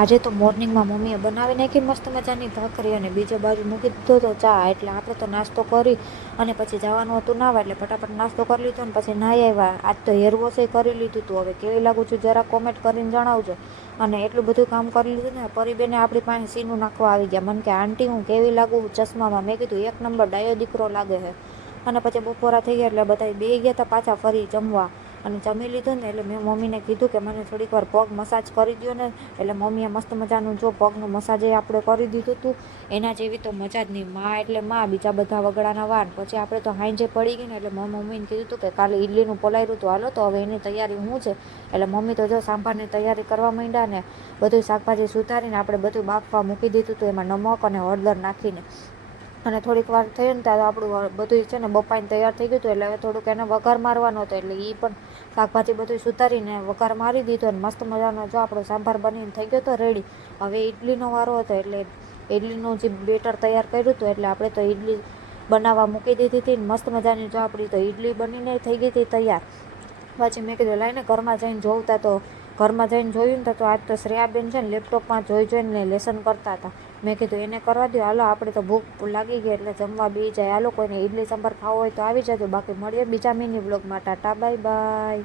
આજે તો મોર્નિંગમાં મમ્મીએ બનાવી નાખી મસ્ત મજાની ભાખરી અને બીજે બાજુ મૂકી દીધો તો ચા. એટલે આપણે તો નાસ્તો કરી અને પછી જવાનું હતું નાવા, એટલે ફટાફટ નાસ્તો કરી લીધો અને પછી નાહી આવ્યા. આજ તો હેર વોશે કરી લીધું હતું. હવે કેવી લાગુ છું જરા કોમેન્ટ કરીને જણાવજો. અને એટલું બધું કામ કરી લીધું ને, પરીબેને આપણી પાસે સીનું નાખવા આવી ગયા. મને કે આંટી હું કેવી લાગુ ચશ્મામાં? મેં કીધું એક નંબર ડાયો દીકરો લાગે છે. અને પછી બપોરા થઈ ગયા એટલે બધા બે ગયા હતા પાછા ફરી જમવા. અને જમી લીધું ને એટલે મેં મમ્મીને કીધું કે મને થોડીક વાર પગ મસાજ કરી દો ને. એટલે મમ્મીએ મસ્ત મજાનું જો પગનું મસાજ આપણે કરી દીધું હતું. એના જેવી તો મજા જ નહીં. માં એટલે માં, બીજા બધા વગડાના વાર. પછી આપણે તો હાંજે પડી ગઈ ને એટલે મમ્મીને કીધું હતું કે કાલે ઇડલીનું પલાયરું હતું, હાલો તો હવે એની તૈયારી શું છે. એટલે મમ્મી તો જો સાંભારની તૈયારી કરવા માંડ્યા ને બધું શાકભાજી સુધારીને આપણે બધું બાફવા મૂકી દીધું હતું, એમાં નમક અને હળદર નાખીને. અને થોડીક વાર થયું ને ત્યારે આપણું બધું છે ને બપાઈને તૈયાર થઈ ગયું હતું. એટલે હવે થોડુંક એને વઘાર મારવાનો હતો, એટલે એ પણ શાકભાજી બધું સુધારીને વઘાર મારી દીધો. અને મસ્ત મજાનો જો આપણો સાંભાર બનીને થઈ ગયો હતો રેડી. હવે ઇડલીનો વારો હતો, એટલે ઇડલીનું જે બેટર તૈયાર કર્યું હતું એટલે આપણે તો ઇડલી બનાવવા મૂકી દીધી હતી. મસ્ત મજાની જો આપણી તો ઇડલી બનીને થઈ ગઈ હતી તૈયાર. પછી મેં કીધું લાઈને ઘરમાં જઈને જોઉં તો ઘરમાં જઈને જોયું ને તો આજ તો શ્રેયાબેન છે ને લેપટોપમાં જોઈને લેસન કરતા હતા. મેં કીધું એને કરવા દો, હાલો આપણે તો ભૂખ લાગી ગઈ એટલે જમવા બેસી જાય. હાલો કોઈને ઇડલી સંભાર ખાવો હોય તો આવી જજો. બાકી મળીએ બીજા મિની વ્લોગમાં. Tata bye bye.